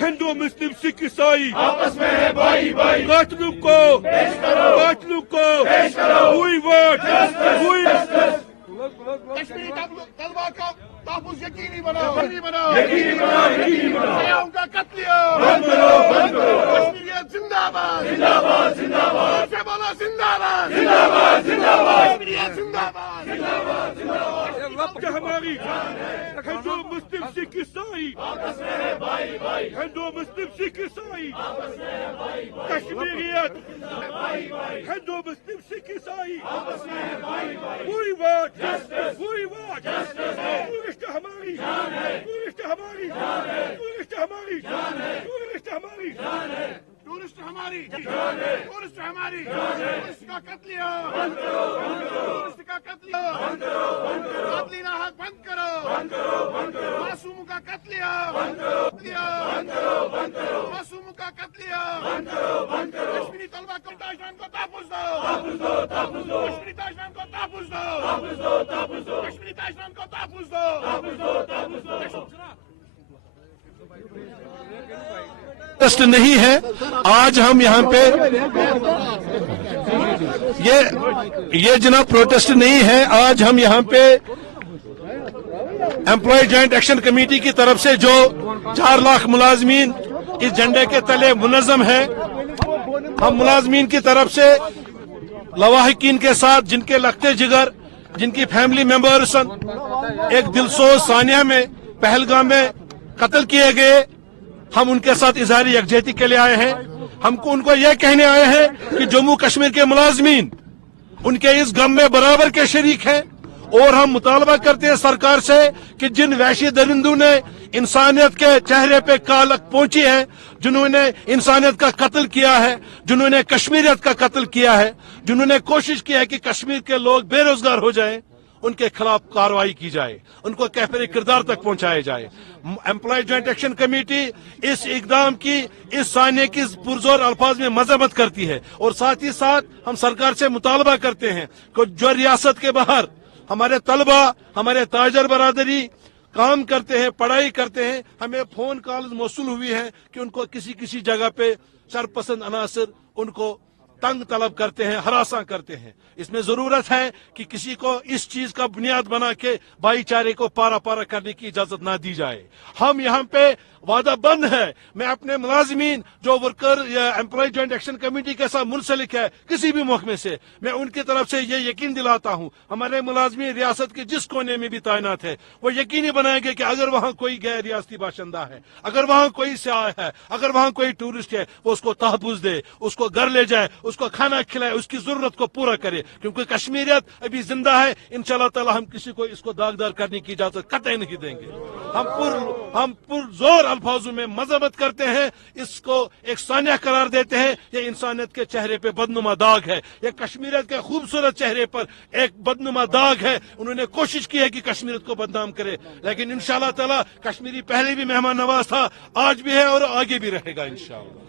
हिंदू मुस्लिम सिख ईसाई आपस में है भाई भाई, कातलों को पेश करो, पेश करो, हुई वोट हुई कश्मीरी तलबा का तहफ़्फ़ुज़ यकीनी बनाओ, यकीनी बनाओ, शयाओं का कत्ल बंद करो, कश्मीरियत जिंदाबाद, जिंदाबाद जिंदाबाद, से बोलो जिंदाबाद, जिंदाबाद जिंदाबाद, कश्मीरियत जिंदाबाद, हमारी हिंदू मुस्लिम सिख ईसाई आपस में है भाई भाई, हिंदू मुस्लिम सिख ईसाई आपस में है भाई भाई, कश्मीरियत भाई भाई, हिंदू मुस्लिम सिख ईसाई आपस में है भाई भाई, हुई वोट Justice, हुई वोट Justice है, टूरिस्ट हमारी जान है, टूरिस्ट हमारी जान है, टूरिस्ट हमारी जान है, टूरिस्ट हमारी जान है, टूरिस्ट हमारी, जान है, टूरिस्ट हमारी, जान है, टूरिस्ट का कत्ल बंद करो, टूरिस्ट का कत्ल बंद करो, कातलीना हक बंद करो, बंद करो, मासूमों का कत्ल मासूमों का कत्ल बंद करो, कश्मीरी तलबा को ताजमान को तहफ़्फ़ुज़ दो, तापुस दो, कश्मीरी ताजमान को तहफ़्फ़ुज़ दो, तापुस दो, कश्मीरी ताजमान को तहफ़्फ़ुज़ दो, तापुस दो, प्रोटेस्ट नहीं है। आज हम यहाँ पे ये जनाब प्रोटेस्ट नहीं है। आज हम यहाँ पे एम्प्लॉय जॉइंट एक्शन कमेटी की तरफ से जो 4 लाख मुलाजमीन इस झंडे के तले मुनज़्ज़म है, हम मुलाजमीन की तरफ से लवाहिकीन के साथ जिनके लगते जिगर, जिनकी फैमिली मेंबर्स एक दिलसोज सानिया में पहलगाम में कत्ल किए गए, हम उनके साथ इज़हारी यकजहती के लिए आए हैं। हमको उनको यह कहने आए हैं कि जम्मू कश्मीर के मुलाजमीन उनके इस गम में बराबर के शरीक हैं और हम मुतालबा करते हैं सरकार से कि जिन वहशी दरिंदों ने इंसानियत के चेहरे पे कालक पहुंची है, जिन्होंने इंसानियत का कत्ल किया है, जिन्होंने कश्मीरियत का कत्ल किया है, जिन्होंने कोशिश की है कि कश्मीर के लोग बेरोजगार हो जाएं, उनके खिलाफ कार्रवाई की जाए, उनको कहफरे किरदार तक पहुंचाया जाए। एम्प्लॉय जॉइंट एक्शन कमेटी इस इकदाम की, इस सानिया की पुरजोर अल्फाज में मजम्मत करती है और साथ ही साथ हम सरकार से मुतालबा करते हैं कि जो रियासत के बाहर हमारे तलबा, हमारे ताजर बरादरी काम करते हैं, पढ़ाई करते हैं, हमें फोन कॉल मौसूल हुई है कि उनको किसी जगह पे सरपसंद अनासर उनको तंग तलब करते हैं, हरासा करते हैं। इसमें जरूरत है कि किसी को इस चीज का बुनियाद बना के भाईचारे को पारा पारा करने की इजाजत ना दी जाए। हम यहाँ पे वादा बंद है, मैं अपने मुलाजमीन जो वर्कर या एम्प्लॉय जॉइंट एक्शन कमेटी के साथ मुंसलिक है किसी भी महकमे से, मैं उनकी तरफ से ये यकीन दिलाता हूँ, हमारे मुलाजमीन रियासत के जिस कोने में भी तैनात है वो यकीनी बनाएंगे कि अगर वहाँ कोई गैर रियासती बाशिंदा है, अगर वहाँ कोई सयाह है, अगर वहाँ कोई टूरिस्ट है, वो उसको तहफ़्फ़ुज़ दे, उसको घर ले जाए, उसको खाना खिलाए, उसकी जरूरत को पूरा करे, क्योंकि कश्मीरियत अभी जिंदा है। इंशाल्लाह ताला हम किसी को इसको दागदार करने की इजाजत कतई नहीं देंगे। हम पुरजोर अल्फाजों में मजम्मत करते हैं, इसको एक सानिया करार देते हैं। ये इंसानियत के चेहरे पे बदनुमा दाग है, ये कश्मीरियत के खूबसूरत चेहरे पर एक बदनुमा दाग है। उन्होंने कोशिश की है कि कश्मीरियत को बदनाम करे, लेकिन इंशाल्लाह ताला कश्मीरी पहले भी मेहमान नवाज था, आज भी है और आगे भी रहेगा इंशाल्लाह।